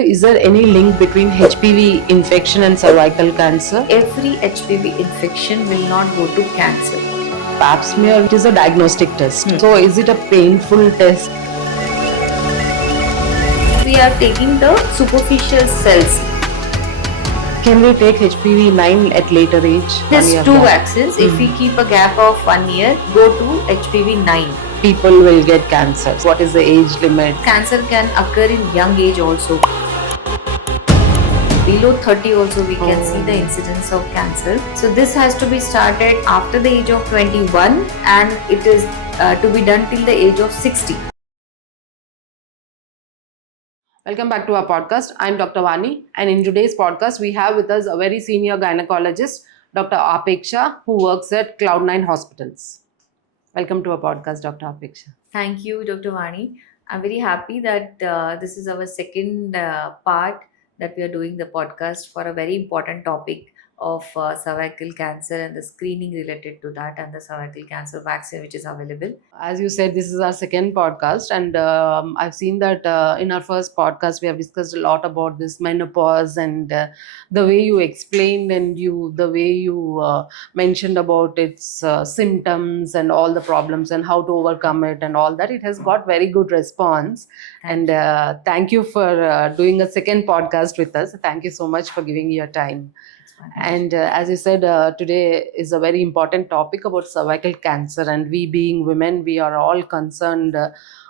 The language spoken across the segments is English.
Is there any link between HPV infection and cervical cancer? Every HPV infection will not go to cancer. Pap smear it is a diagnostic test. So is it a painful test? We are taking the superficial cells. Can we take HPV 9 at later age? There's 1 year two gap. vaccines. If we keep a gap of 1 year, go to HPV 9. People will get cancer. What is the age limit? Cancer can occur in young age also. Below 30 also we can see the incidence of cancer. So this has to be started after the age of 21 and it is to be done till the age of 60. Welcome back to our podcast. I'm Dr. Vani, and in today's podcast, we have with us a very senior gynecologist, Dr. Apeksha, who works at Cloud9 Hospitals. Welcome to our podcast, Dr. Apeksha. Thank you, Dr. Vani. I'm very happy that this is our second part that we are doing the podcast for a very important topic of cervical cancer and the screening related to that and the cervical cancer vaccine which is available. As you said, this is our second podcast, and I've seen that in our first podcast, we have discussed a lot about this menopause and the way you explained and the way you mentioned about its symptoms and all the problems and how to overcome it and all that. It has got very good response. And thank you for doing a second podcast with us. Thank you so much for giving your time. And as you said, today is a very important topic about cervical cancer, and we being women, we are all concerned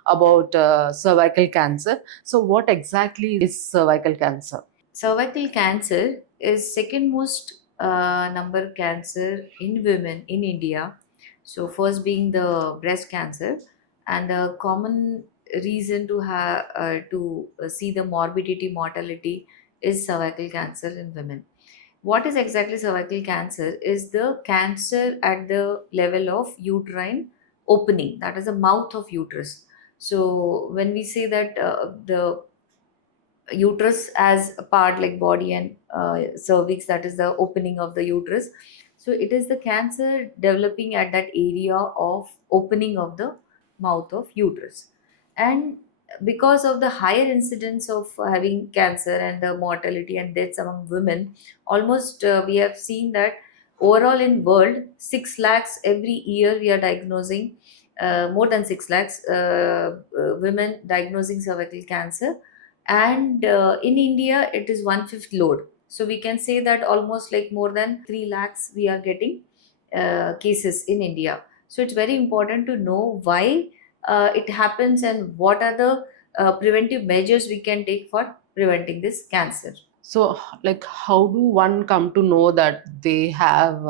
about cervical cancer. So, what exactly is cervical cancer? Cervical cancer is second most number cancer in women in India. So first being the breast cancer, and the common reason to have see the morbidity mortality is cervical cancer in women. What is exactly cervical cancer? Is the cancer at the level of uterine opening, that is the mouth of uterus. So when we say that the uterus as a part like body and cervix, that is the opening of the uterus, so it is the cancer developing at that area of opening of the mouth of uterus. And because of the higher incidence of having cancer and the mortality and deaths among women, almost we have seen that overall in world 6 lakhs every year we are diagnosing, more than 6 lakhs women diagnosing cervical cancer. And in India it is one fifth load, so we can say that almost like more than 3 lakhs we are getting cases in India. So it's very important to know why it happens and what are the preventive measures we can take for preventing this cancer. So, like, how do one come to know that they have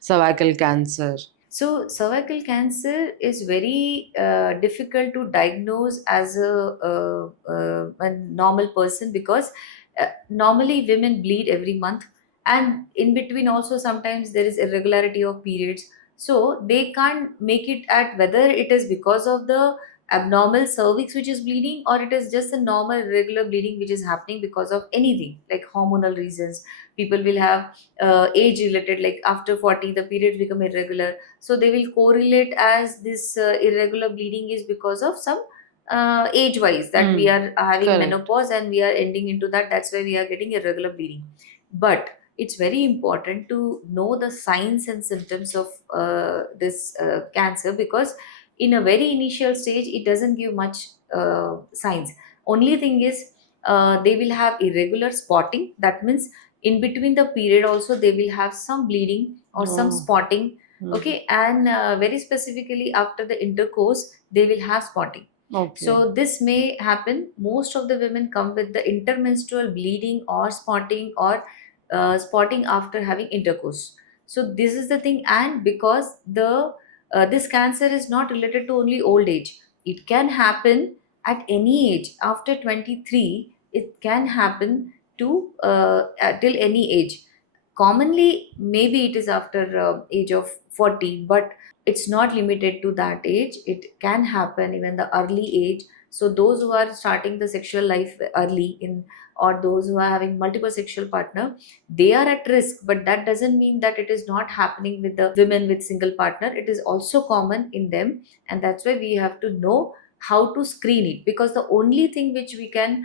cervical cancer? So, cervical cancer is very difficult to diagnose as a normal person because normally women bleed every month, and in between also sometimes there is irregularity of periods. So, they can't make it at whether it is because of the abnormal cervix which is bleeding or it is just a normal regular bleeding which is happening because of anything like hormonal reasons. People will have age related, like after 40 the periods become irregular, so they will correlate as this irregular bleeding is because of some age wise that we are having Correct. menopause and we are ending into that, that's why we are getting irregular bleeding. But it's very important to know the signs and symptoms of this cancer, because in a very initial stage it doesn't give much signs. Only thing is they will have irregular spotting, that means in between the period also they will have some bleeding or some spotting. Okay, and very specifically after the intercourse they will have spotting. Okay. So this may happen, most of the women come with the intermenstrual bleeding or spotting, or spotting after having intercourse. So this is the thing, and because the this cancer is not related to only old age, it can happen at any age. After 23 it can happen to till any age. Commonly maybe it is after age of 40, but it's not limited to that age, it can happen even the early age. So those who are starting the sexual life early in, or those who are having multiple sexual partner, they are at risk, but that doesn't mean that it is not happening with the women with single partner. It is also common in them, and that's why we have to know how to screen it, because the only thing which we can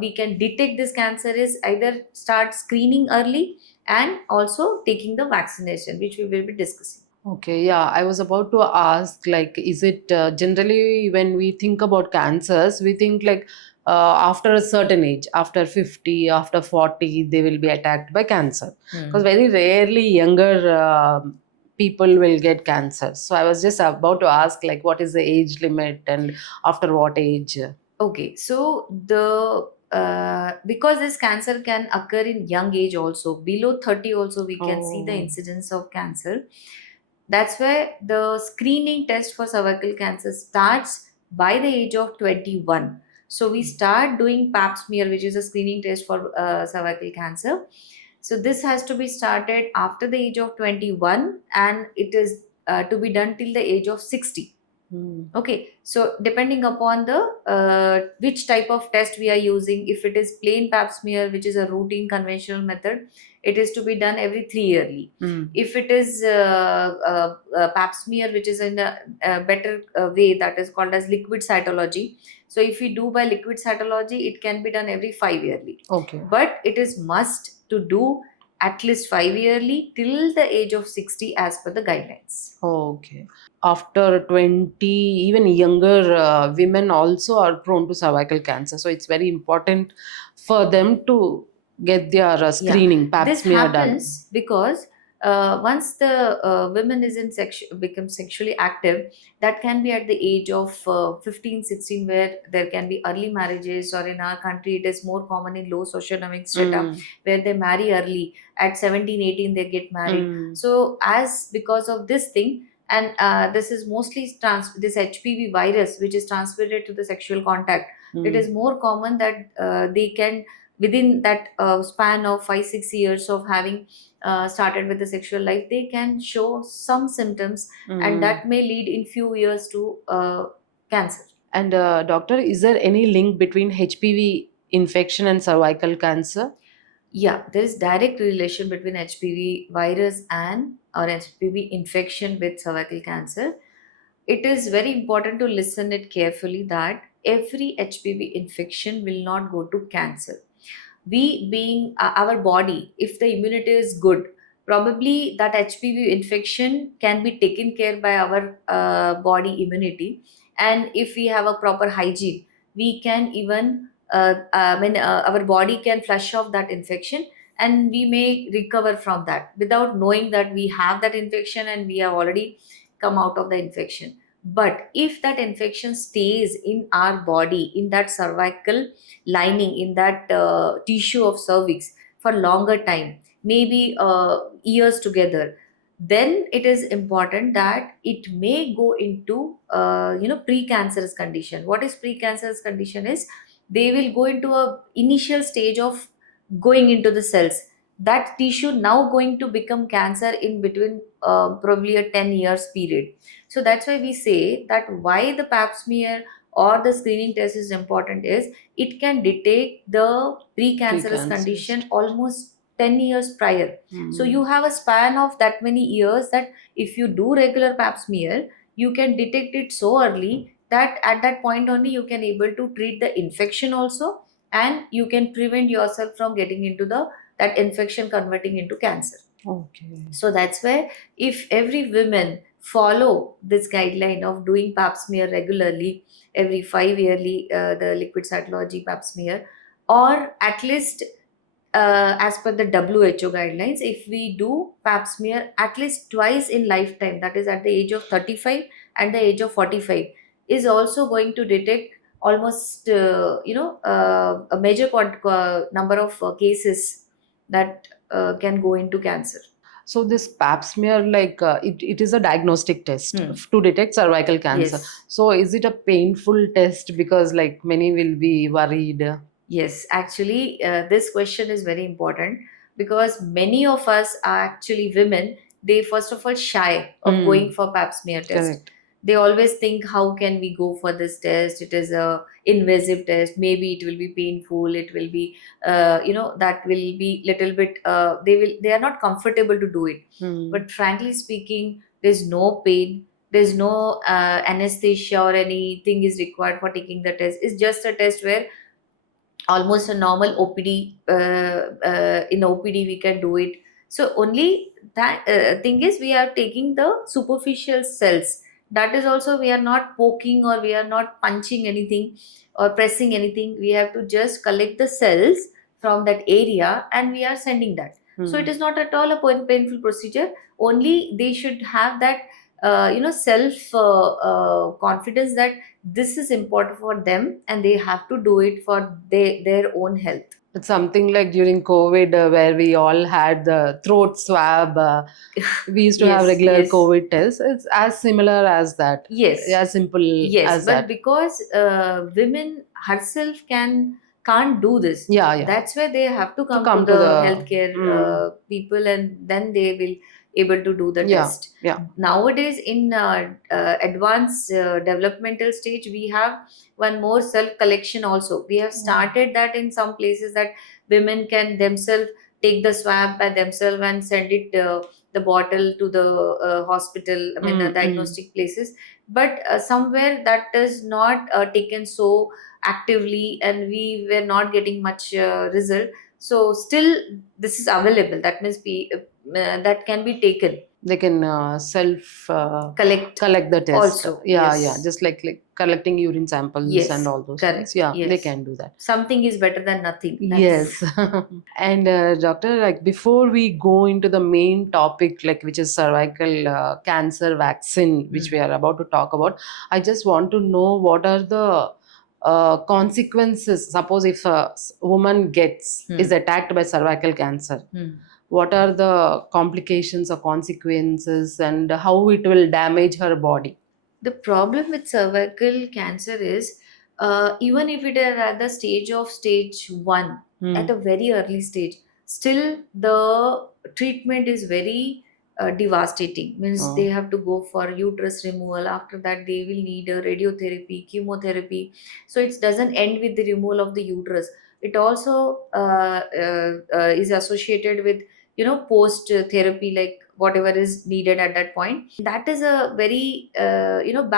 we can detect this cancer is either start screening early and also taking the vaccination, which we will be discussing. Okay, yeah, I was about to ask, like, is it generally when we think about cancers, we think like after a certain age, after 50, after 40, they will be attacked by cancer. Because very rarely younger people will get cancer. So I was just about to ask, like, what is the age limit and after what age? Okay, so the because this cancer can occur in young age also, below 30 also we can see the Oh. incidence of cancer. That's why the screening test for cervical cancer starts by the age of 21. So we start doing pap smear, which is a screening test for cervical cancer. So this has to be started after the age of 21, and it is to be done till the age of 60. Hmm. Okay, so depending upon the which type of test we are using, if it is plain pap smear, which is a routine conventional method, it is to be done every 3 yearly. Hmm. If it is pap smear, which is in a better way, that is called as liquid cytology. So if we do by liquid cytology, it can be done every 5 yearly. Okay. But it is must to do at least 5 yearly till the age of 60 as per the guidelines. Okay. After 20, even younger women also are prone to cervical cancer. So it's very important for them to get their Yeah, screening, pap this smear done. happens because once the women is in become sexually active, that can be at the age of 15, 16, where there can be early marriages, or in our country it is more common in low socioeconomic strata, Mm. where they marry early at 17, 18 they get married. Mm. So as because of this thing, and this is mostly this HPV virus which is transmitted to the sexual contact, it Mm. is more common that they can, within that span of 5 6 years of having started with the sexual life, they can show some symptoms, and Mm. that may lead in few years to cancer. And doctor, is there any link between HPV infection and cervical cancer? Yeah, there is direct relation between HPV virus and or HPV infection with cervical cancer. It is very important to listen it carefully that every HPV infection will not go to cancer. We being our body, if the immunity is good, probably that HPV infection can be taken care by our body immunity. And if we have a proper hygiene, we can even our body can flush off that infection, and we may recover from that without knowing that we have that infection and we have already come out of the infection. But if that infection stays in our body, in that cervical lining, in that tissue of cervix for longer time, maybe years together, then it is important that it may go into precancerous condition. What is precancerous condition is, they will go into a initial stage of going into the cells, that tissue now going to become cancer in between probably a 10 years period. So that's why we say that why the pap smear or the screening test is important is, it can detect the precancerous Precancerous. condition almost 10 years prior. So Mm. you have a span of that many years, that if you do regular pap smear, you can detect it so early that at that point only you can able to treat the infection also, and you can prevent yourself from getting into the that infection converting into cancer. Okay. So that's where, if every woman follow this guideline of doing pap smear regularly, every 5 yearly, the liquid cytology pap smear, or at least as per the WHO guidelines, if we do pap smear at least twice in lifetime, that is at the age of 35 and the age of 45, is also going to detect almost a major number of cases that can go into cancer. So this pap smear, like it is a diagnostic test Hmm. to detect cervical cancer. Yes. So is it a painful test? Because like many will be worried. Yes, actually, this question is very important because many of us are actually women. They first of all shy of going Hmm. for pap smear test. Correct. They always think, how can we go for this test? It is a invasive test. Maybe it will be painful. It will be, that will be little bit. They are not comfortable to do it. Hmm. But frankly speaking, there's no pain. There's no anesthesia or anything is required for taking the test. It's just a test where almost a normal OPD. In OPD, we can do it. So only that thing is, we are taking the superficial cells. That is also, we are not poking or we are not punching anything or pressing anything. We have to just collect the cells from that area and we are sending that. So it Hmm. is not at all a painful procedure. Only they should have that self confidence that this is important for them and they have to do it for their own health. It's something like during COVID, where we all had the throat swab. We used to have Yes, regular yes, COVID tests. It's as similar as that, yes, as simple yes. as But that. because women herself can't do this, Yeah, yeah. that's where they have to To come to come to the the, healthcare people, and then they will able to do the yeah, test. yeah. Nowadays, in advanced developmental stage, we have one more self collection also. We have started that in some places, that women can themselves take the swab by themselves and send it the bottle to the hospital, I mean Mm. diagnostic places. But somewhere that is not taken so actively, and we were not getting much result. So still this is available, that means that can be taken, They can self collect collect the test. also. Yeah, yeah. Yes, Just like collecting urine samples and yes, all those things. correct, Yeah, they yes. can do that. Something is better than nothing, that's. Yes. And doctor, like before we go into the main topic, like which is cervical cancer vaccine, which we Hmm. are about to talk about, I just want to know what are the consequences. Suppose if a woman gets is Hmm. attacked by cervical cancer, Hmm. what are the complications or consequences, and how it will damage her body? The problem with cervical cancer is, even if it is at the stage of stage 1, at Hmm. a very early stage, still the treatment is very devastating. Means they Oh. have to go for uterus removal. After that, they will need a radiotherapy, chemotherapy. So it doesn't end with the removal of the uterus. It also is associated with post therapy, like whatever is needed at that point. That is a very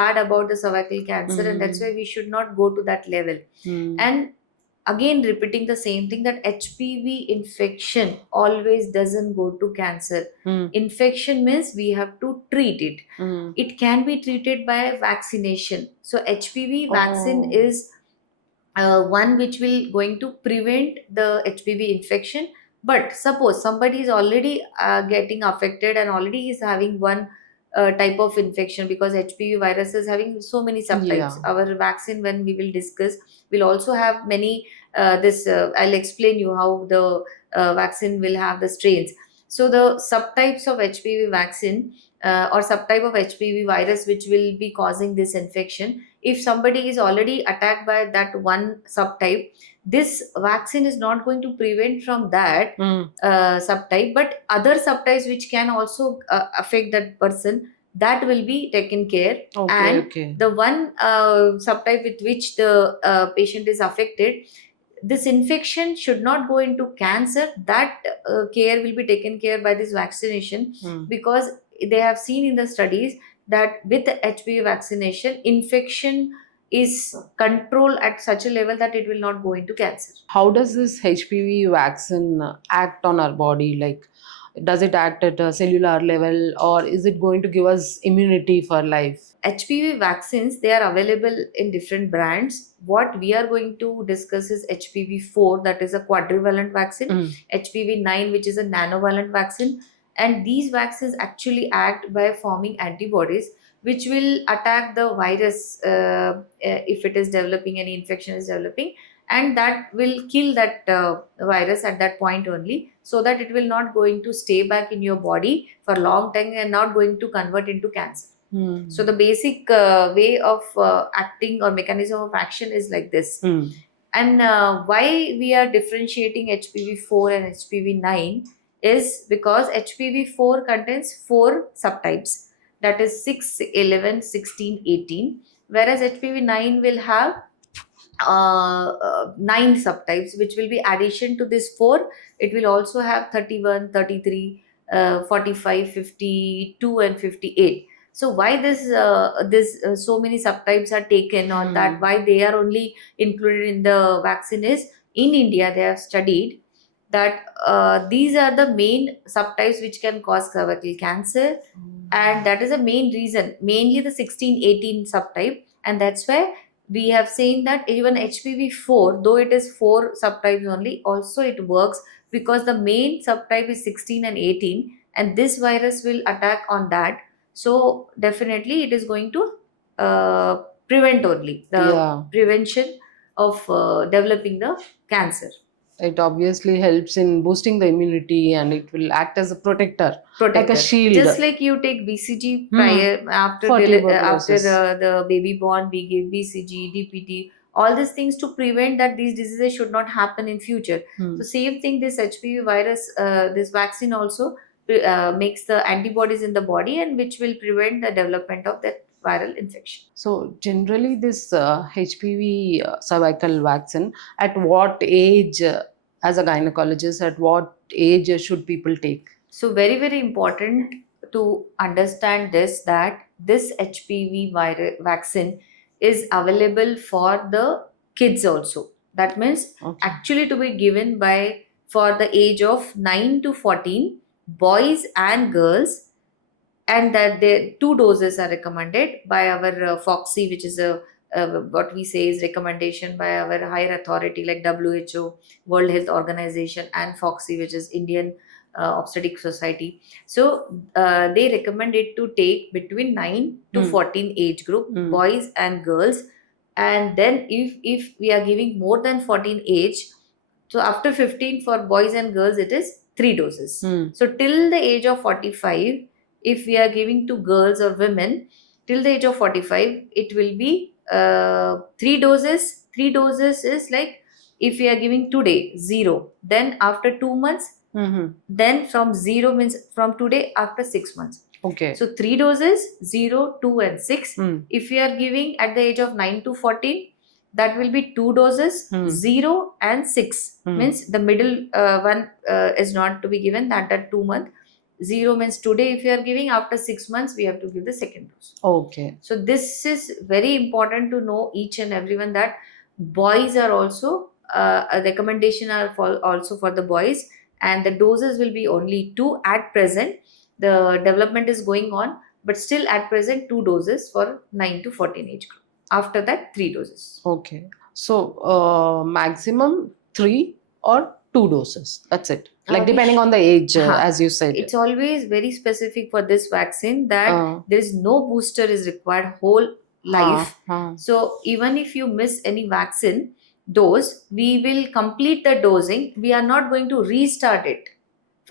bad about the cervical cancer, and that's why Hmm. we should not go to that level. Hmm. And again, repeating the same thing, that HPV infection always doesn't go to cancer. Hmm. Infection means we have to treat it. Hmm. It can be treated by vaccination. So HPV vaccine Oh. is one which will going to prevent the HPV infection. But suppose somebody is already getting affected and already is having one type of infection, because HPV virus is having so many subtypes. Yeah. Our vaccine, when we will discuss, will also have many. This I'll explain you how the vaccine will have the strains. So the subtypes of HPV vaccine, or subtype of HPV virus which will be causing this infection, if somebody is already attacked by that one subtype, this vaccine is not going to prevent from that Hmm. subtype, but other subtypes which can also affect that person, that will be taken care. Okay, And okay. the one subtype with which the patient is affected, this infection should not go into cancer. That care will be taken care by this vaccination, Hmm. because they have seen in the studies that with the HPV vaccination, infection is controlled at such a level that it will not go into cancer. How does this HPV vaccine act on our body? Like, does it act at a cellular level, or is it going to give us immunity for life? HPV vaccines, they are available in different brands. What we are going to discuss is HPV 4, that is a quadrivalent vaccine, Hmm. HPV 9, which is a nanovalent vaccine. And these vaccines actually act by forming antibodies which will attack the virus if it is developing, any infection is developing, and that will kill that virus at that point only, so that it will not going to stay back in your body for long time and not going to convert into cancer. So Hmm. the basic way of acting or mechanism of action is like this. Hmm. And why we are differentiating HPV 4 and HPV 9 is because HPV 4 contains 4 subtypes, that is 6, 11, 16, 18, whereas HPV 9 will have 9 subtypes, which will be addition to this 4. It will also have 31, 33, 45, 52, and 58. So why so many subtypes are taken, or that Hmm. why they are only included in the vaccine is in India, they have studied that these are the main subtypes which can cause cervical cancer, and that is the main reason, mainly the 16-18 subtype. And that's why we have seen that even HPV4, though it is 4 subtypes only, also it works because the main subtype is 16 and 18, and this virus will attack on that. So definitely it is going to prevent only the Yeah, prevention of developing the cancer. it obviously helps in boosting the immunity and it will act as a protector, like a Protector. shield. Just like you take BCG Hmm. prior after For after tuberculosis. the baby born, we give BCG, DPT, all these things to prevent that these diseases should not happen in future. Hmm. So same thing, this HPV virus, this vaccine also makes the antibodies in the body, and which will prevent the development of that viral infection. So generally, this HPV cervical vaccine, at what age, as a gynecologist, at what age should people take? So very very important to understand this, that this HPV virus vaccine is available for the kids also. That means Okay. actually to be given by for the age of 9 to 14, boys and girls, and that the 2 doses are recommended by our FOXY, which is a what we say is recommendation by our higher authority like WHO, World Health Organization, and FOXY, which is Indian Obstetric Society. So they recommend it to take between 9 to Hmm. 14 age group, Hmm. boys and girls. And then if we are giving more than 14 age, so after 15 for boys and girls, it is 3 doses. Hmm. So till the age of 45, if we are giving to girls or women, till the age of 45, it will be 3 doses. 3 doses is like if we are giving today, 0. Then after 2 months, Mm-hmm. then from 0 means from today after 6 months. Okay. So 3 doses, 0, 2, and 6. Hmm. If we are giving at the age of 9 to 14, that will be 2 doses, Hmm. 0 and 6. Hmm. Means the middle one is not to be given that at 2 months. 0 means today, if you are giving, after 6 months, we have to give the second dose. Okay. So this is very important to know each and everyone, that boys are also a recommendation are for also for the boys, and the doses will be only 2 at present. The development is going on, but still at present 2 doses for 9 to 14 age group. After that, 3 doses. Okay. So maximum 3 or 2 doses. That's it. Like We depending sh- on the age, Huh. as you said. It's always very specific for this vaccine that Uh, there is no booster is required whole life. huh. So even if you miss any vaccine dose, we will complete the dosing. We are not going to restart it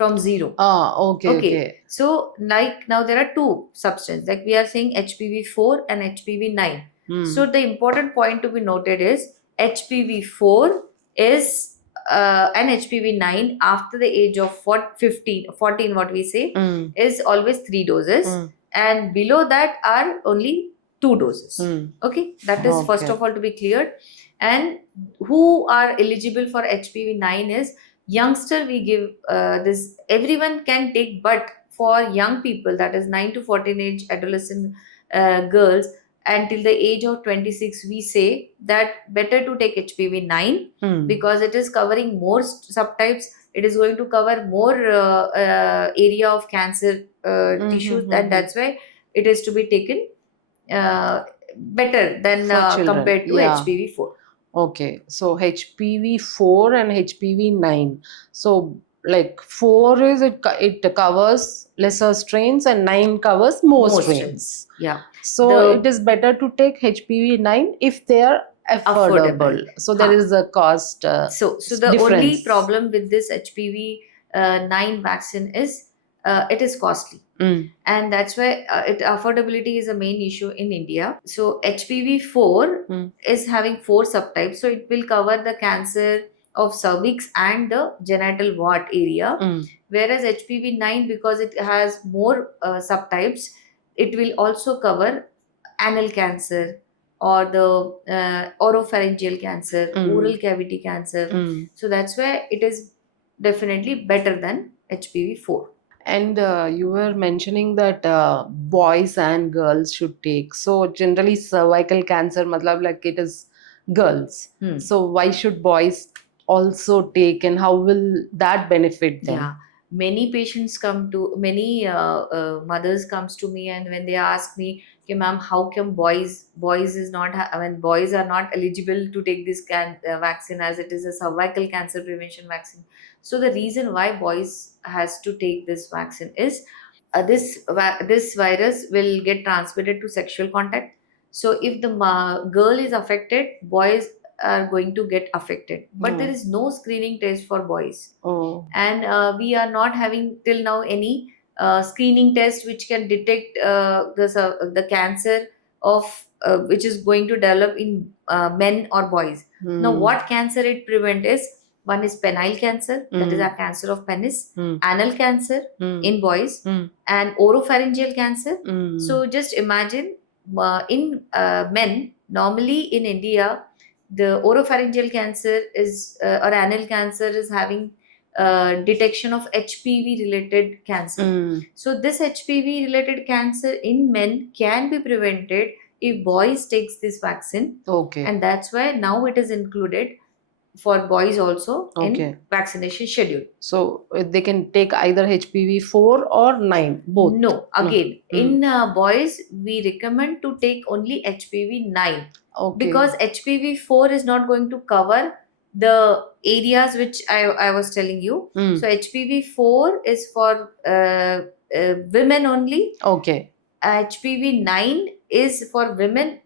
from 0. Okay. Okay. So like now there are 2 substances, like we are saying HPV4 and HPV9. Hmm. So the important point to be noted is HPV4 is and HPV9 after the age of 14, what we say, Hmm. is always 3 doses, Hmm. and below that are only 2 doses. Hmm. Okay, that is first Okay. of all to be cleared. And who are eligible for HPV9 is youngster. We give this, everyone can take, but for young people, that is 9 to 14 age adolescent girls, until the age of 26, we say that better to take HPV9 Hmm. because it is covering more subtypes. It is going to cover more area of cancer tissues, and that's why it is to be taken better than For children. compared to Yeah. HPV4. Okay, so HPV4 and HPV9. So like 4 is it covers lesser strains and 9 covers more More strains. Yeah. So The- it is better to take HPV9 if they are affordable. Affordable. So there is a cost. So the difference. only problem with this HPV 9 vaccine is it is costly. Mm. And that's why affordability is a main issue in India. So HPV4 Mm. is having 4 subtypes, so it will cover the cancer of cervix and the genital wart area. Mm. Whereas HPV9, because it has more subtypes, it will also cover anal cancer or the oropharyngeal cancer, Mm. oral cavity cancer. Mm. So that's why it is definitely better than HPV4. And you were mentioning that boys and girls should take. So generally cervical cancer, matlab like it is girls. Hmm. So why should boys also take, and how will that benefit them? Yeah, many patients come to many mothers comes to me, and when they ask me, okay, ma'am, how come boys is not I mean boys are not eligible to take this vaccine, as it is a cervical cancer prevention vaccine. So the reason why boys has to take this vaccine is this virus will get transmitted to sexual contact. So if the girl is affected, boys are going to get affected, but there Oh, is no screening test for boys, oh, and we are not having till now any screening test which can detect the cancer of which is going to develop in men or boys. Now hmm, what cancer it prevent is, one is penile cancer, that is hmm, a cancer of penis, hmm, anal cancer hmm, in boys, hmm, and oropharyngeal cancer. hmm, So just imagine, in men normally in India, the oropharyngeal cancer is or anal cancer is having detection of HPV related cancer. hmm. So this HPV related cancer in men can be prevented if boys takes this vaccine, Okay, and that's why now it is included for boys also in okay. vaccination schedule. So they can take either HPV 4 or 9, both. No, No. again, Hmm. in boys, we recommend to take only HPV 9, Okay. because HPV 4 is not going to cover the areas which I was telling you. Hmm. So, HPV 4 is for women only. Okay. HPV 9 is for women,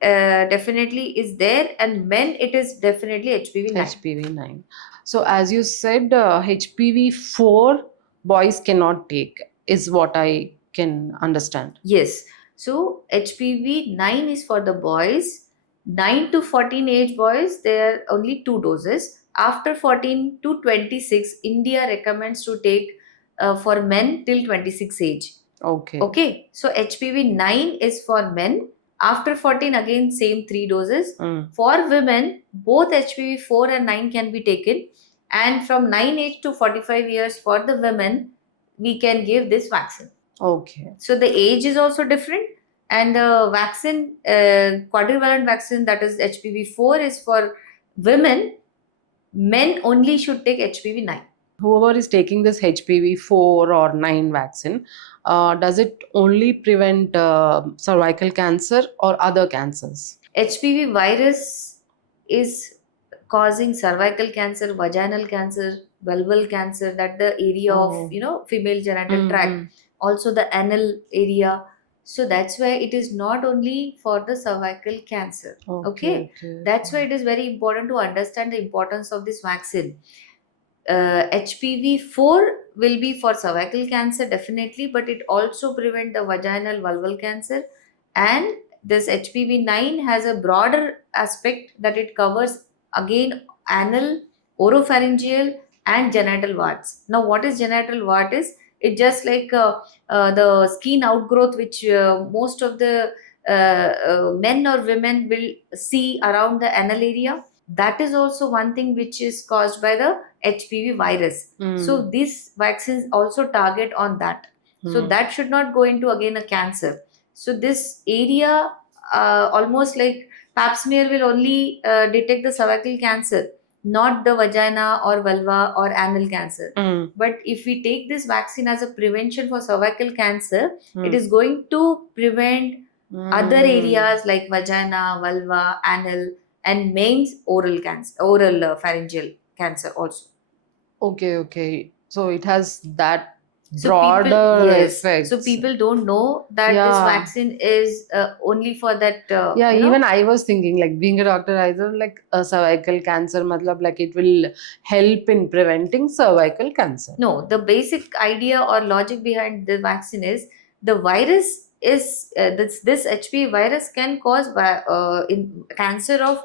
definitely is there, and men, it is definitely HPV 9. HPV 9. So as you said, HPV 4 boys cannot take, is what I can understand. Yes. So HPV 9 is for the boys. 9 to 14 age boys, there are only two doses. After 14 to 26, India recommends to take for men till 26 age. Okay. Okay. So HPV 9 is for men. After 14, again, same three doses. Hmm. For women, both HPV 4 and 9 can be taken. And from 9 age to 45 years for the women, we can give this vaccine. Okay. So the age is also different, and the vaccine, quadrivalent vaccine, that is HPV 4, is for women. Men only should take HPV 9. Whoever is taking this HPV 4 or 9 vaccine, does it only prevent cervical cancer or other cancers? HPV virus is causing cervical cancer, vaginal cancer, vulval cancer, that the area of Oh. female genital tract, Mm-hmm. also the anal area. So that's why it is not only for the cervical cancer. Okay, Okay, okay, that's why okay. it is very important to understand the importance of this vaccine. HPV 4 will be for cervical cancer definitely, but it also prevent the vaginal vulval cancer, and this HPV 9 has a broader aspect that it covers again anal, oropharyngeal, and genital warts. Now, what is genital wart is, it just like the skin outgrowth which most of the men or women will see around the anal area. That is also one thing which is caused by the HPV virus. Mm. So these vaccines also target on that. So Mm. that should not go into again a cancer. So this area, almost like pap smear will only detect the cervical cancer, not the vagina or vulva or anal cancer. Mm. But if we take this vaccine as a prevention for cervical cancer, it Mm. is going to prevent other Mm. areas like vagina, vulva, anal, and men's oral cancer, oral pharyngeal cancer also. Okay, okay. So it has that So people, broader yes, so effects. people don't know that this Yeah. vaccine is only for that, Yeah, even I was thinking, like being a doctor, I thought like a cervical cancer, matlab, like it will help in preventing cervical cancer. No, the basic idea or logic behind the vaccine is, the virus is this HPV virus can cause in cancer of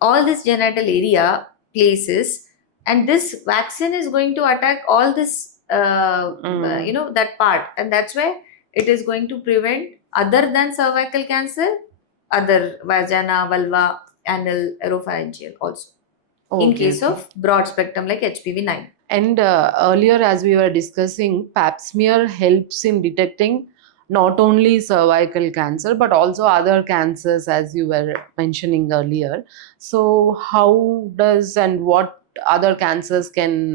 all this genital area places, and this vaccine is going to attack all this Mm. that part, and that's why it is going to prevent other than cervical cancer, other vagina, vulva, anal, oropharyngeal also, in Okay, case okay. of broad spectrum like HPV 9. And earlier, as we were discussing, pap smear helps in detecting not only cervical cancer but also other cancers, as you were mentioning earlier. So, how does and what other cancers can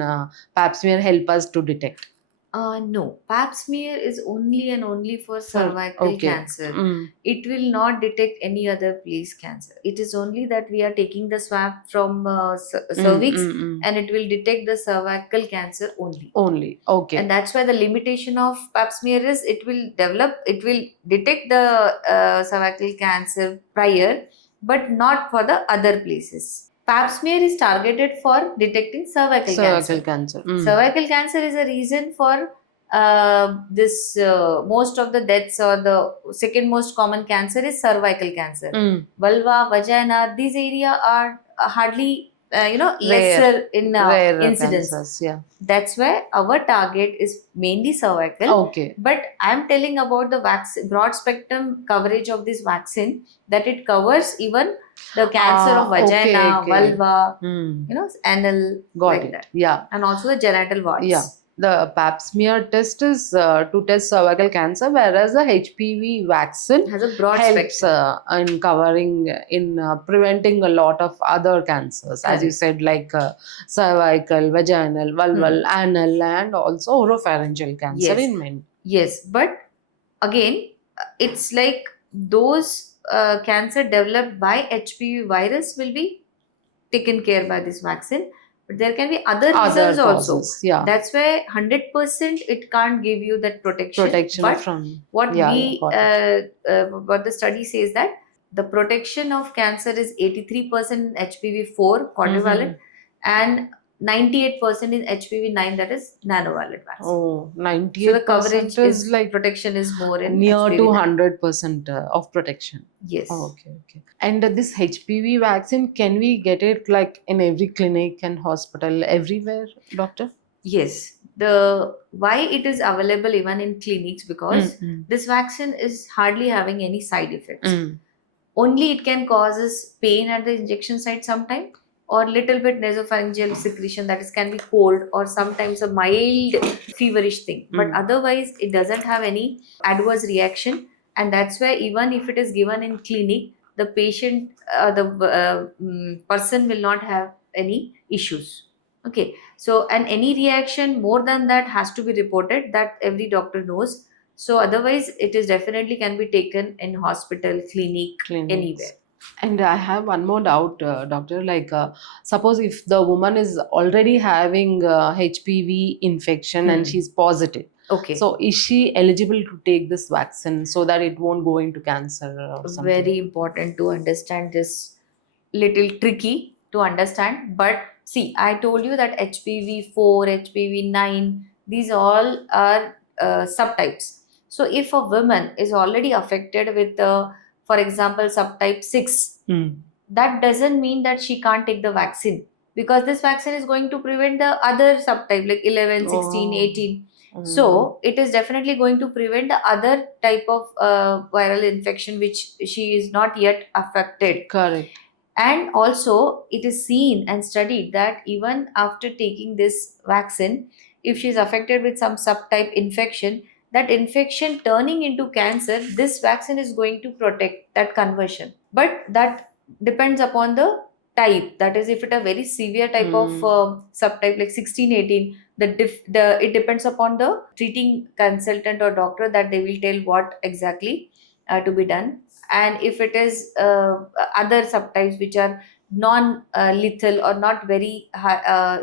pap smear help us to detect? No, pap smear is only and only for For cervical okay. cancer. Mm, It will not detect any other place cancer. It is only that we are taking the swab from cervix, mm. and it will detect the cervical cancer only. Only. And Okay. that's why the limitation of pap smear is it will detect the cervical cancer prior, but not for the other places. Pap smear is targeted for detecting cervical Cervical cancer. cancer. Cervical cancer is a reason for this most of the deaths, or the second most common cancer is cervical cancer. Mm. Vulva, vagina, these area are hardly Rare. lesser in Rare incidence. cancers. Yeah. That's why our target is mainly cervical. Okay. But I'm telling about the vaccine, broad spectrum coverage of this vaccine, that it covers even the cancer of vagina, Okay. vulva, Mm. anal, Got like it. that, Yeah. and also the genital warts. Yeah. The pap smear test is to test cervical cancer, whereas the HPV vaccine Has a broad helps spectrum. in covering, in preventing a lot of other cancers, as you Correct. said, like cervical, vaginal, vulval, anal, and also oropharyngeal cancer Yes. in men. Yes, but again, it's like those cancer developed by HPV virus will be taken care by this vaccine, but there can be other Other reasons also. causes, yeah. That's why 100% it can't give you that protection. Protection But from, what yeah, got it. what the study says, that the protection of cancer is 83% in HPV 4 quadrivalent, and 98% in HPV 9, that is nanovalent vaccine. Oh, So the 98% coverage is is like protection is more in near to HPV 9. 100% of protection. Yes. Oh, okay. And this HPV vaccine, can we get it like in every clinic and hospital, everywhere, doctor? Yes. The why it is available even in clinics, because Mm, this vaccine is hardly having any side effects. mm. Only it can causes pain at the injection site sometime, or little bit nasopharyngeal secretion, that is can be cold, or sometimes a mild feverish thing. But Mm. otherwise it doesn't have any adverse reaction, and that's why even if it is given in clinic, the patient the person will not have any issues. Okay, so and any reaction more than that has to be reported, that every doctor knows. So otherwise it is definitely can be taken in hospital, clinic, Clinics. anywhere. And I have one more doubt, doctor. Like, suppose if the woman is already having HPV infection and she's positive, Okay. so is she eligible to take this vaccine so that it won't go into cancer or something? Very important to understand this, little tricky to understand, but see, I told you that HPV 4, HPV 9, these all are subtypes. So if a woman is already affected with for example subtype 6, Mm. that doesn't mean that she can't take the vaccine, because this vaccine is going to prevent the other subtype like 11, 16, Oh. 18. Mm. So it is definitely going to prevent the other type of viral infection which she is not yet affected. Correct. And also it is seen and studied that even after taking this vaccine, if she is affected with some subtype infection, that infection turning into cancer, this vaccine is going to protect that conversion. But that depends upon the type, that is if it a very severe type of subtype like 16, 18, it depends upon the treating consultant or doctor, that they will tell what exactly to be done. And if it is other subtypes which are non lethal or not very high,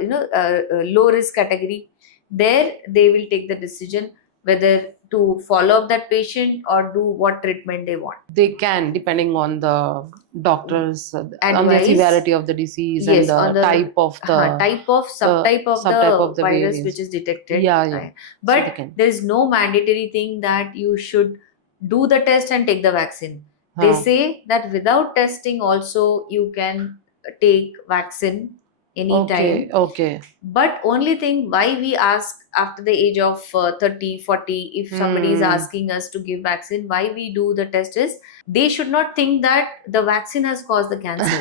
low risk category, there they will take the decision whether to follow up that patient or do what treatment they want. They can, depending on the doctors, on the Advice. severity of the disease and Yes, on the the type of the type of subtype of subtype the of the virus variants. which is detected. Yeah, yeah. So they But can. there is no mandatory thing that you should do the test and take the vaccine. They Huh. say that without testing also you can take vaccine anytime. Okay. But only thing why we ask after the age of 30, 40, if somebody is asking us to give vaccine, why we do the test is, they should not think that the vaccine has caused the cancer.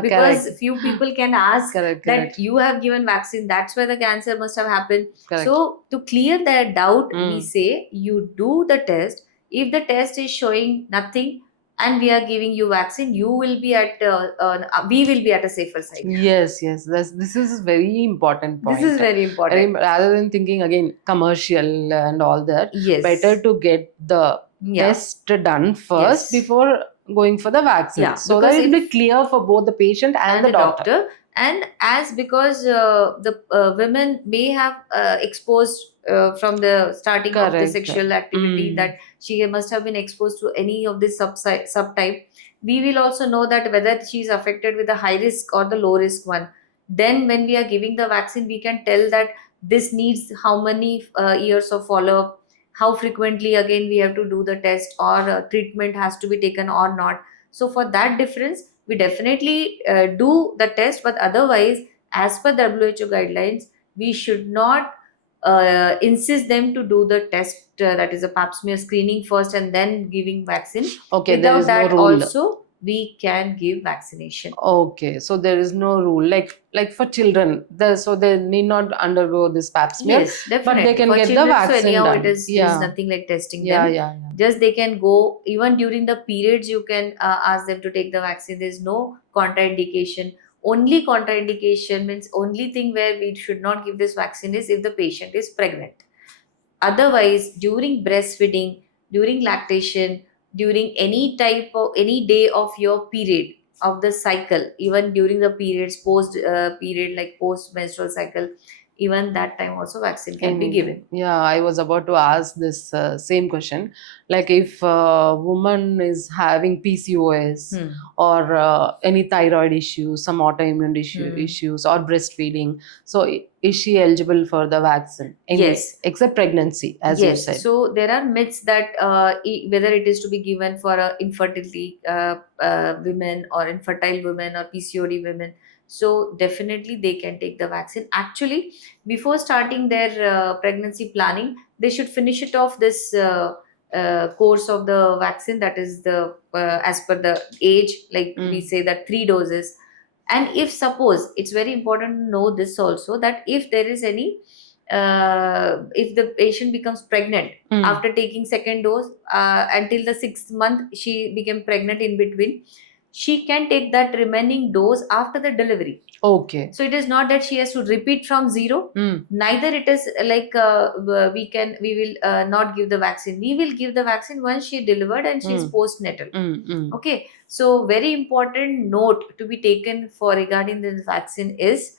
Because Correct. few people can ask Correct. that you have given vaccine, that's why the cancer must have happened. Correct. So to clear their doubt, we say you do the test. If the test is showing nothing, and we are giving you vaccine, you will be at we will be at a safer side. Yes, yes. This is a very important This point. is very important. Rather than thinking again commercial and all that, Yes. better to get the Yeah. test done first Yes. before going for the vaccine, Yeah, so that because it will be if- clear for both the patient and the doctor. And as because the women may have exposed from the starting of the Correct. sexual activity, Mm. that she must have been exposed to any of this subtype. We will also know that whether she is affected with the high risk or the low risk one. Then when we are giving the vaccine, we can tell that this needs how many years of follow up, how frequently again we have to do the test, or treatment has to be taken or not. So for that difference, we definitely do the test, but otherwise, as per WHO guidelines, we should not insist them to do the test, that is a pap smear screening first and then giving vaccine. Okay, there Without is no that rule. also we can give vaccination. Okay, so there is no rule like for children, so they need not undergo this pap smear. Yes, definitely. But they can for get the children, vaccine so anyhow done. it is Yeah. nothing like testing Yeah, them. yeah, Just they can go even during the periods, you can ask them to take the vaccine. There's no contraindication. Only contraindication means only thing where we should not give this vaccine is if the patient is pregnant. Otherwise, during breastfeeding, during lactation, during any type of any day of your period of the cycle, even during the periods, post period, like post menstrual cycle, even that time also vaccine can be And given. yeah, I was about to ask this same question. Like if a woman is having PCOS or any thyroid issues, some autoimmune issues, or breastfeeding, so is she eligible for the vaccine? Yes. Except pregnancy, as you Yes. said. So there are myths that whether it is to be given for infertility women or infertile women or PCOD women. So definitely they can take the vaccine. Actually, before starting their pregnancy planning, they should finish it off this course of the vaccine. That is the as per the age, like we say that 3 doses. And if suppose, it's very important to know this also, that if there is any if the patient becomes pregnant after taking second dose, until the 6th month she became pregnant in between, she can take that remaining dose after the delivery. Okay. So it is not that she has to repeat from zero. Neither it is like we will not give the vaccine. We will give the vaccine once she delivered and she is postnatal. Okay. So very important note to be taken for regarding this vaccine is,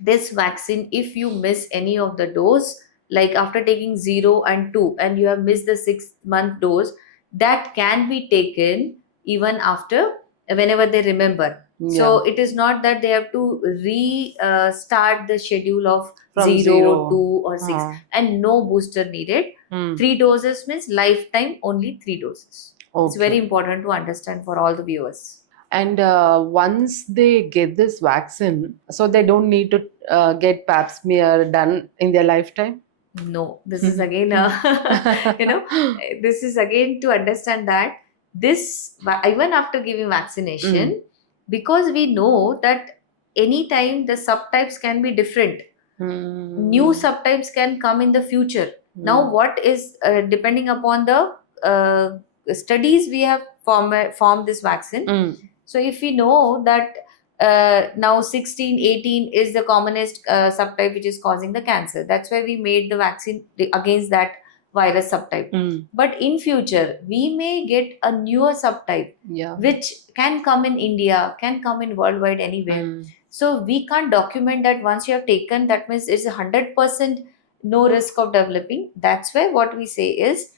this vaccine, if you miss any of the dose, like after taking 0 and 2 and you have missed the 6th month dose, that can be taken even after, whenever they remember. So it is not that they have to restart the schedule of From 0, 2 or 6, and no booster needed. 3 doses means lifetime, only 3 doses. It's very important to understand for all the viewers. And once they get this vaccine, so they don't need to get pap smear done in their lifetime? No, this is again, this is again to understand that this, even after giving vaccination, because we know that anytime the subtypes can be different, new subtypes can come in the future. Now, what is depending upon the studies we have formed this vaccine. So if we know that now 16, 18 is the commonest subtype which is causing the cancer, that's why we made the vaccine against that virus subtype. But in future, we may get a newer subtype, which can come in India, can come in worldwide anywhere. So we can't document that once you have taken, that means it's 100% no risk of developing. That's why what we say is,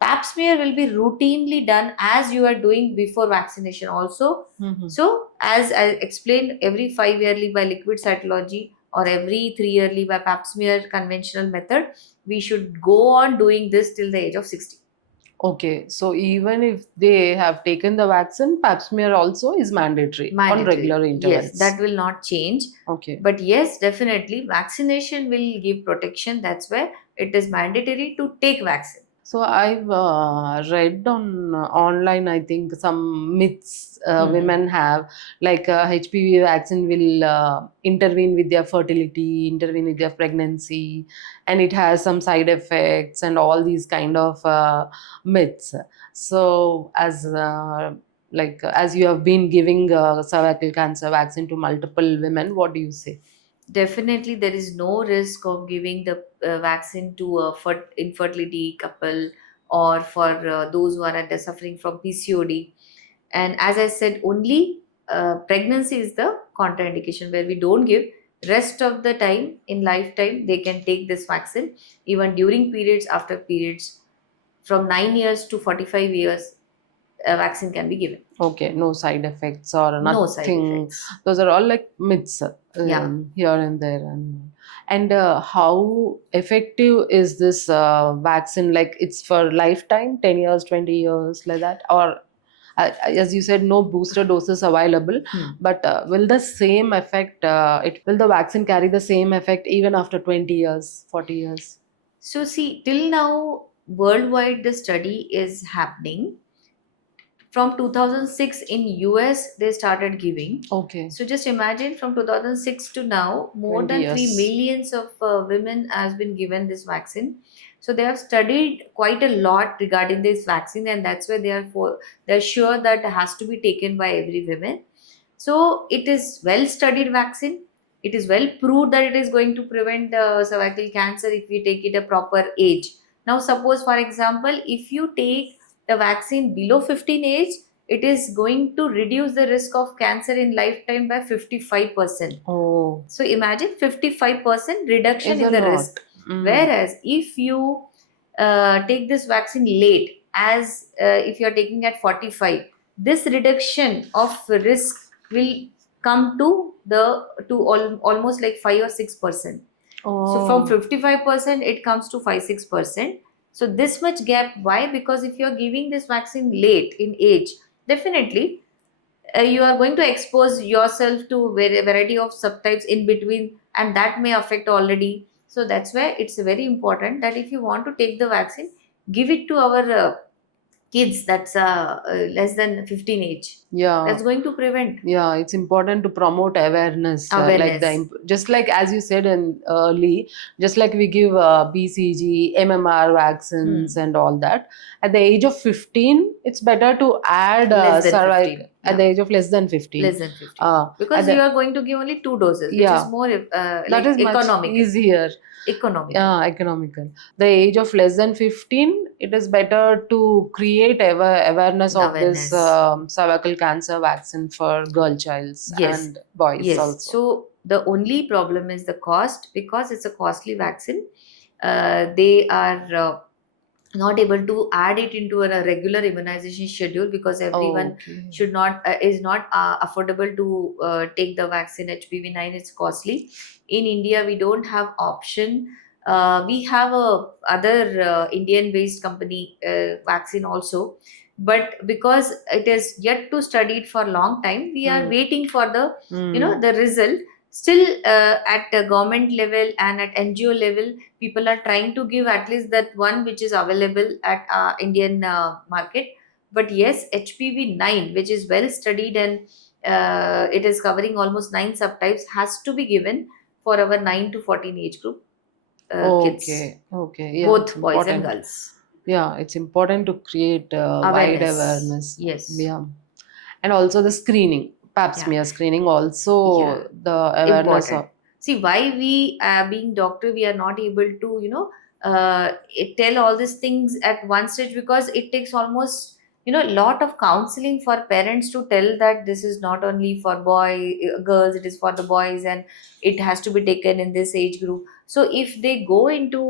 pap smear will be routinely done as you are doing before vaccination also. So as I explained, every 5 yearly by liquid cytology or every 3 yearly by pap smear conventional method, we should go on doing this till the age of 60. Okay, so even if they have taken the vaccine, pap smear also is mandatory on regular intervals. Yes, that will not change. Okay. But yes, definitely vaccination will give protection. That's where it is mandatory to take vaccine. So I've read on online, I think some myths Hmm. women have, like HPV vaccine will intervene with their fertility, intervene with their pregnancy, and it has some side effects and all these kind of myths. So as you have been giving cervical cancer vaccine to multiple women, what do you say? Definitely, there is no risk of giving the vaccine to a infertility couple or for those who are suffering from PCOD. And as I said, only pregnancy is the contraindication where we don't give. Rest of the time in lifetime, they can take this vaccine even during periods, after periods, from 9 years to 45 years. A vaccine can be given. Okay, no side effects or No side nothing. effects. Those are all like myths Yeah. here and there. And how effective is this vaccine? Like it's for lifetime, 10 years, 20 years, like that? Or as you said, no booster doses available. Hmm. But will the same effect, will the vaccine carry the same effect even after 20 years, 40 years? So, see, till now, worldwide, the study is happening. From 2006 in US, they started giving. Okay, So, just imagine from 2006 to now, more 20 than 3 years. millions of women has been given this vaccine. So, they have studied quite a lot regarding this vaccine, and that's why they're sure that it has to be taken by every woman. So it is well studied vaccine. It is well proved that it is going to prevent cervical cancer if we take it a proper age. Now, suppose for example, if you take the vaccine below 15 age, it is going to reduce the risk of cancer in lifetime by 55%. Oh, So imagine 55% reduction is in a the lot. risk. Mm. Whereas if you take this vaccine late, as if you are taking at 45, this reduction of risk will come to almost like 5 or 6%. So from Oh. 55% it comes to 5-6%. So this much gap. Why? Because if you are giving this vaccine late in age, definitely you are going to expose yourself to variety of subtypes in between, and that may affect already. So that's why it's very important that if you want to take the vaccine, give it to our kids that's less than 15 age. Yeah, That's going to prevent yeah, it's important to promote awareness, awareness. just like as you said in early, just like we give BCG, MMR vaccines, Hmm. and all that. At the age of 15, it's better to add Less than cervical 15, at the yeah. age of less than 15. Less than 15, Uh, at because you the are going to give only 2 doses, which is Yeah, more that like is much economical. easier. Economical. Yeah, economical. The age of less than 15, it is better to create awareness of this Awareness. cervical cancer vaccine for girl childs Yes, and boys yes. also. So the only problem is the cost, because it's a costly vaccine. They are not able to add it into a regular immunization schedule, because everyone Okay. should not is not affordable to take the vaccine. HPV-9 is costly. In India, we don't have option. We have a other Indian based company vaccine also, but because it is yet to study it for a long time, we are Hmm. waiting for the Hmm. the result. Still, at the government level and at NGO level, people are trying to give at least that one which is available at Indian market. But yes, HPV-9, which is well studied and it is covering almost 9 subtypes, has to be given for our 9 to 14 age group kids, Okay. Okay. Yeah, it's both boys and important. girls. Yeah, it's important to create wide Awareness. awareness. Yes. Yeah, and also the screening, pap Yeah. smear screening, Yeah. also the awareness Important. of. See, why we being doctor, we are not able to tell all these things at one stage, because it takes almost a lot of counseling for parents to tell that this is not only for girls, it is for the boys, and it has to be taken in this age group. So if they go into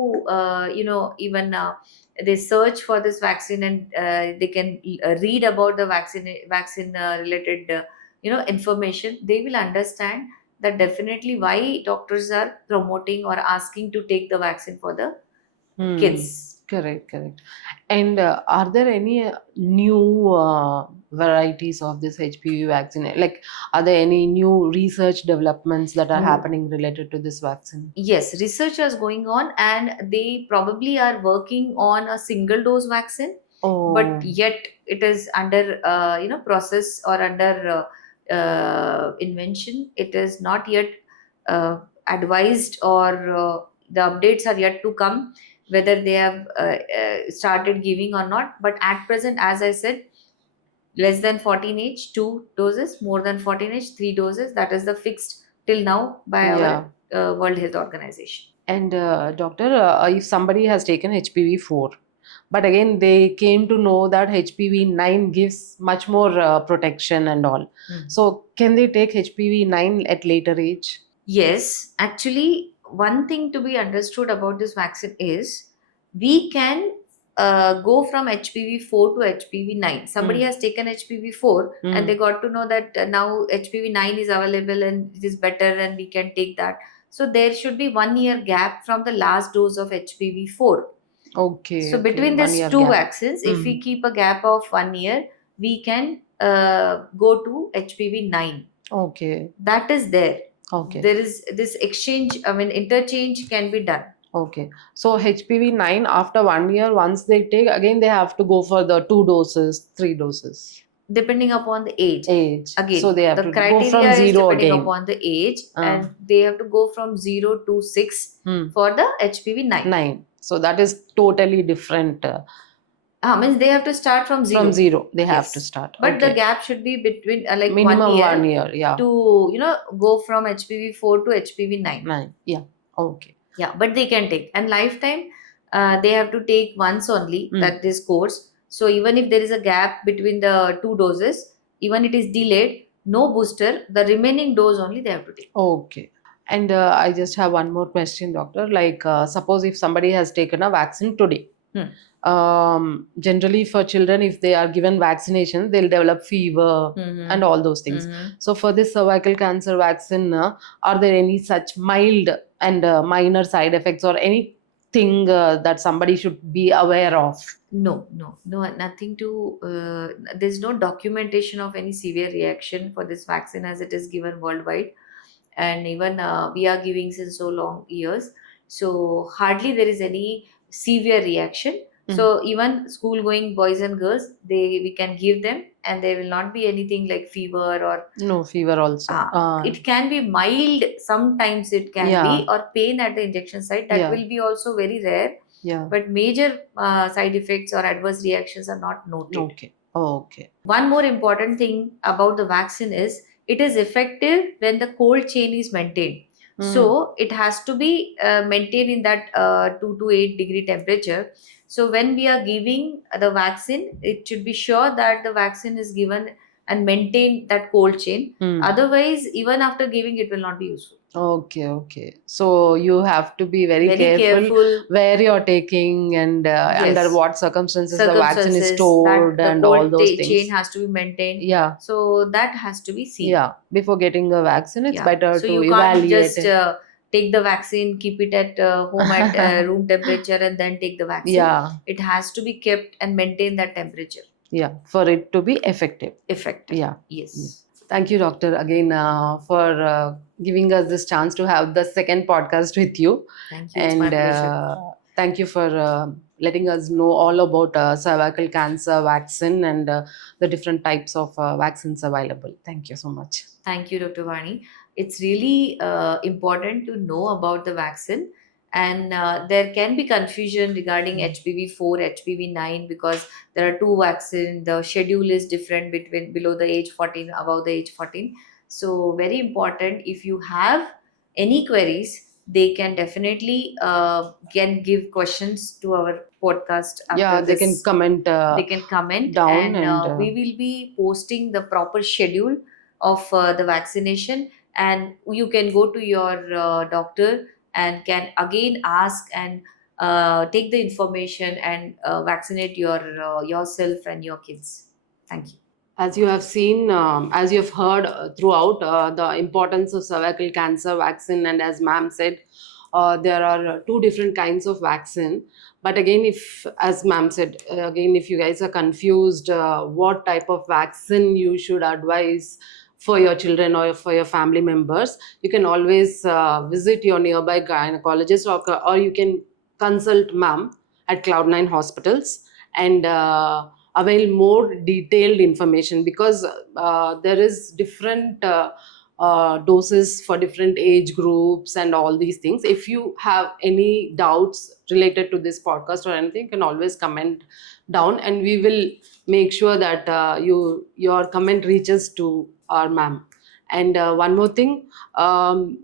even they search for this vaccine, and they can read about the vaccine related information, they will understand that definitely why doctors are promoting or asking to take the vaccine for the Hmm. kids. Correct, correct. And are there any new varieties of this HPV vaccine? Like, are there any new research developments that are happening related to this vaccine? Yes, research is going on, and they probably are working on a single dose vaccine, but Oh, yet it is under process or under invention. It is not yet advised, or the updates are yet to come, whether they have started giving or not. But at present, as I said, less than 14 age 2 doses, more than 14 age 3 doses. That is the fixed till now by our yeah. World Health Organization. And doctor, if somebody has taken HPV 4, but again they came to know that HPV 9 gives much more protection and all. Mm. So can they take HPV 9 at later age? Yes, actually, one thing to be understood about this vaccine is we can go from HPV 4 to HPV 9. Somebody Mm. has taken HPV 4 and they Mm. got to know that now HPV 9 is available and it is better and we can take that. So there should be 1 year gap from the last dose of HPV 4. Okay, So okay, between one these year two gap. vaccines, if we Mm. keep a gap of 1 year, we can go to HPV 9. Okay, That is there. okay, There is this exchange, I mean, interchange can be done. okay. So HPV 9 after 1 year, once they take, again they have to go for the 2 doses, 3 doses Depending upon the age. age. So Again, they have the to go criteria from is zero depending again. upon the age, Uh, and they have to go from 0 to 6 hmm. for the HPV 9. 9. So that is totally different. Means they have to start from From 0. zero, they have to Yes. start. But the Okay. gap should be between like Minimum 1 year 1 year. Yeah. to, go from HPV 4 to HPV 9. 9. Yeah. Okay. Yeah, but they can take. And lifetime, they have to take once only, Mm. that this course. So even if there is a gap between the two doses, even it is delayed, no booster, the remaining dose only they have to take. Okay. And I just have one more question, doctor. Like, suppose if somebody has taken a vaccine today, Hmm. Generally for children, if they are given vaccination, they'll develop fever Mhm. and all those things. Mhm. So for this cervical cancer vaccine, are there any such mild and minor side effects or anything that somebody should be aware of? No, no, no, nothing to. There's no documentation of any severe reaction for this vaccine as it is given worldwide, and even we are giving since so long years. So hardly there is any severe reaction. So even school going boys and girls, we can give them, and there will not be anything like fever or No fever also. it can be mild. Sometimes it can Yeah. be, or pain at the injection site. That Yeah. will be also very rare. Yeah. But major side effects or adverse reactions are not noted. Okay. Okay. One more important thing about the vaccine is it is effective when the cold chain is maintained. So it has to be maintained in that 2 to 8 degree temperature. So when we are giving the vaccine, it should be sure that the vaccine is given and maintain that cold chain. Mm. Otherwise, even after giving, it will not be useful. Okay, okay. So you have to be very careful where you're taking and under Yes. what circumstances the vaccine is Circumstances that stored the and all cold those chain things. has to be maintained. Yeah, So that has to be seen. yeah. Before getting a vaccine, it's Yeah. better So to you can't evaluate just it. take the vaccine, keep it at home at room temperature, and then take the vaccine. Yeah, It has to be kept and maintain that temperature. yeah. For it to be effective. Effective. Yeah. Yes. Thank you, doctor, again for giving us this chance to have the second podcast with you. Thank you. It's my And pleasure. thank you for letting us know all about cervical cancer vaccine and the different types of vaccines available. Thank you so much. Thank you, Dr. Vani. It's really important to know about the vaccine, and there can be confusion regarding HPV 4, HPV 9, because there are two vaccines. The schedule is different between below the age 14, above the age 14. So, very important. If you have any queries, they can definitely can give questions to our podcast after Yeah, they can this. comment They can comment, down and we will be posting the proper schedule of the vaccination, and you can go to your doctor and can again ask and take the information and vaccinate yourself and your kids. Thank you. as you have seen, as you have heard throughout the importance of cervical cancer vaccine, and as ma'am said, there are two different kinds of vaccine. But again, if, as ma'am said, again, if you guys are confused what type of vaccine you should advise for your children or for your family members, you can always visit your nearby gynecologist, or you can consult ma'am at Cloud9 hospitals and avail more detailed information, because there is different doses for different age groups and all these things. If you have any doubts related to this podcast or anything, you can always comment down, and we will make sure that your comment reaches to our ma'am. And one more thing,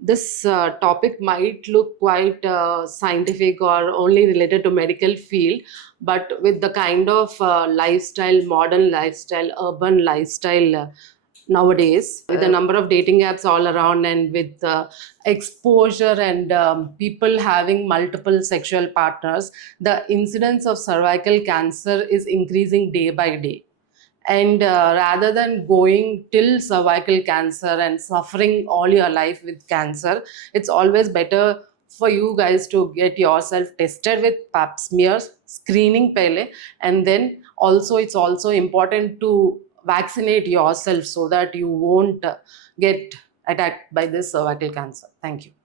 this topic might look quite scientific or only related to medical field, but with the kind of lifestyle, modern lifestyle, urban lifestyle nowadays, with the number of dating apps all around, and with exposure and people having multiple sexual partners, the incidence of cervical cancer is increasing day by day. And rather than going till cervical cancer and suffering all your life with cancer, it's always better for you guys to get yourself tested with pap smears, screening pele, and then also it's also important to vaccinate yourself so that you won't get attacked by this cervical cancer. Thank you.